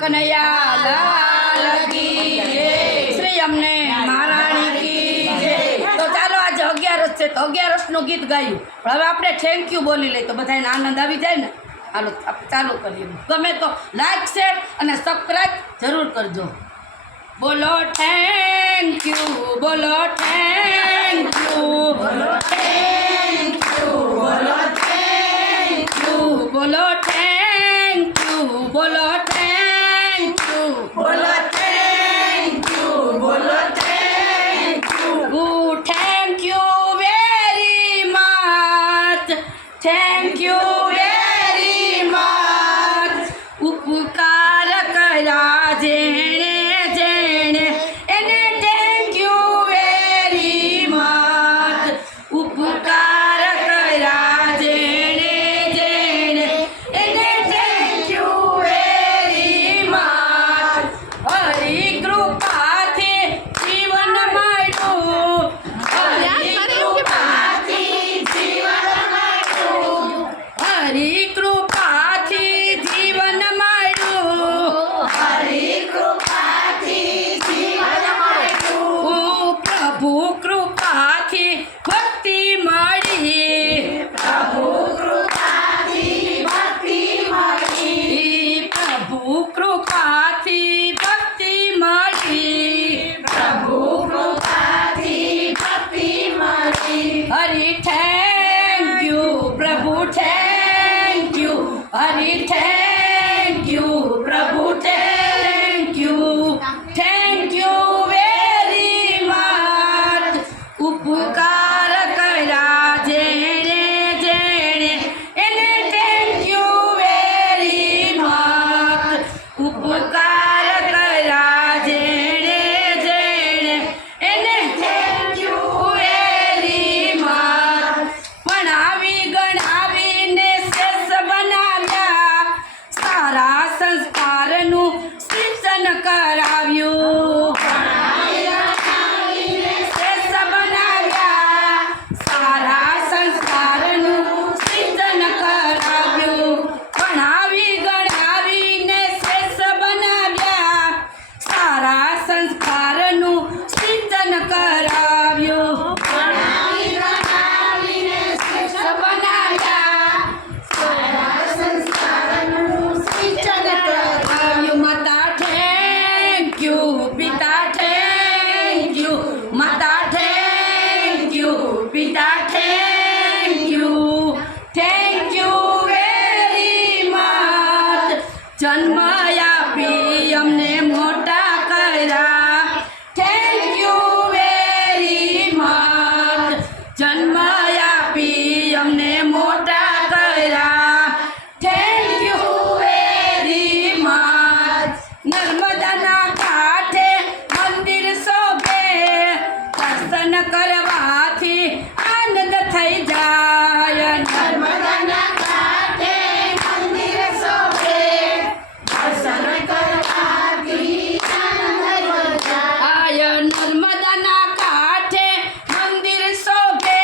કનૈયા લાલ કી જય, શ્રી અમને મહારાણી કી જય। તો ચાલો આજે 11 છે તો 11 નું ગીત ગાયું, પણ હવે આપણે થેન્ક યુ બોલી લઈએ તો બધાને આનંદ આવી જાય ને। હાલો ચાલુ કરીએ, ગમે તો લાઈક શેર અને સબસ્ક્રાઈબ જરૂર કરજો। બોલો થેન્ક યુ, બોલો થેન્ક યુ, બોલો થેન્ક યુ, બોલો થેન્ક યુ, બોલો થેન્ક યુ, બોલો થેન્ક યુ, બોલો થેન્ક યુ, બોલો thank you, thank you very much, thank you very much. ઉપકાર કર્યા જેણે જેણે એને થેન્ક યુ વેરી મચ। ઉપકાર કર્યા જેણે જેણે એને થેન્ક યુ વેરી મચ। હરી કૃપાથી જીવન મળ્યું, હરી કૃપાથી જીવન મળ્યું, હરી કૃપાથી જીવન મળ્યું, હરી કૃપાથી જીવન મળ્યું। પ્રભુ કૃપાથી ભક્તિ મળી, પ્રભુ કૃપાથી ભક્તિ મળી, પ્રભુ કૃપાથી ભક્તિ મળી, પ્રભુ કૃપાથી ભક્તિ મળી। હરી થેન્ક યુ પ્રભુ, thank you, Hari thank you પ્રભુ, થેન્ક યુ વેરી મચ। ઉપકાર કર્યા જેણે જેણે એને થેન્ક યુ વેરી મચ। ઉપકાર કર્યા જેણે જેણે એને થેન્ક યુ વેરી મચ। ભણાવી ગણાવીને શ્રેષ્ઠ બનાવ્યા, સારા સંસ્કારનું સિંચન કરાવ્યું। શ્રેષ્ઠ બનાવ્યા, સારા સંસ્કારનું સિંચન કરાવ્યું। ભણાવી ગણાવીને શ્રેષ્ઠ બનાવ્યા, સારા સંસ્કારનું સિંચન કરાવ્યું। ભણાવી ગણાવીને શ્રેષ્ઠ બનાવ્યા, સારા સંસ્કારનું સિંચન કરાવ્યું। માતા થેન્ક યુ, પિતા થેન્ક યુ, માતા થેન્ક યુ, પિતા થેન્ક યુ વેરી મચ। જન્મ આપી અમને મોટા કર્યા, થેન્ક યુ વેરી મચ। જન્મ આપી અમને મોટા કર્યા, થેન્ક યુ વેરી મચ। નર્મદાના કાંઠે મંદિર શોભે, દર્શન કરવાથી આનંદ થઈ જાય। નર્મદાના કાંઠે મંદિર શોભે, દર્શન કરવાથી આનંદ થઈ જાય। નર્મદાના કાંઠે મંદિર શોભે,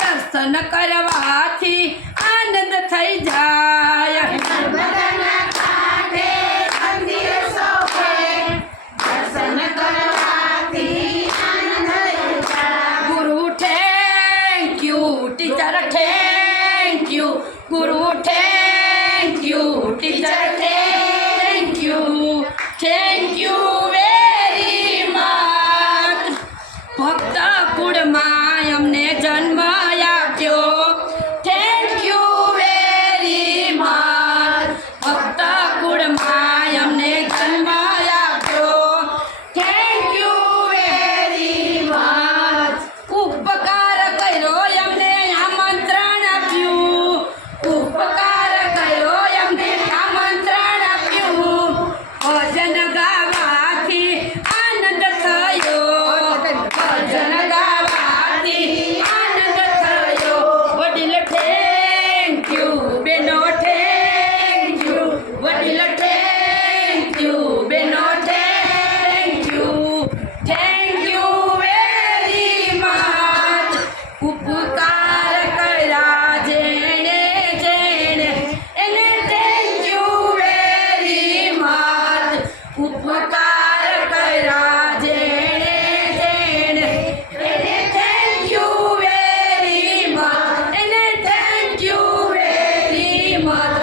દર્શન કરવાથી આનંદ થઈ જાય। નર્મદાના કાંઠે મંદિર શોભે, દર્શન કરવાથી આનંદ થઈ જાય। ગુરુ thank you, teacher thank you, ગુરુ thank you, teacher thank you very much. ભક્ત કુળમાં અમને જન્મ આપ્યો, થેન્ક યુ વેરી મચ। ભક્ત કુળમાં અમને જન્મ આપ્યો, થેન્ક યુ વેરી મચ। ઉપકાર કર્યો અમને આમંત્રણ આપ્યું, ઉપકાર કર્યો અમને આમંત્રણ આપ્યું। ભજન ગા શ્રીમદ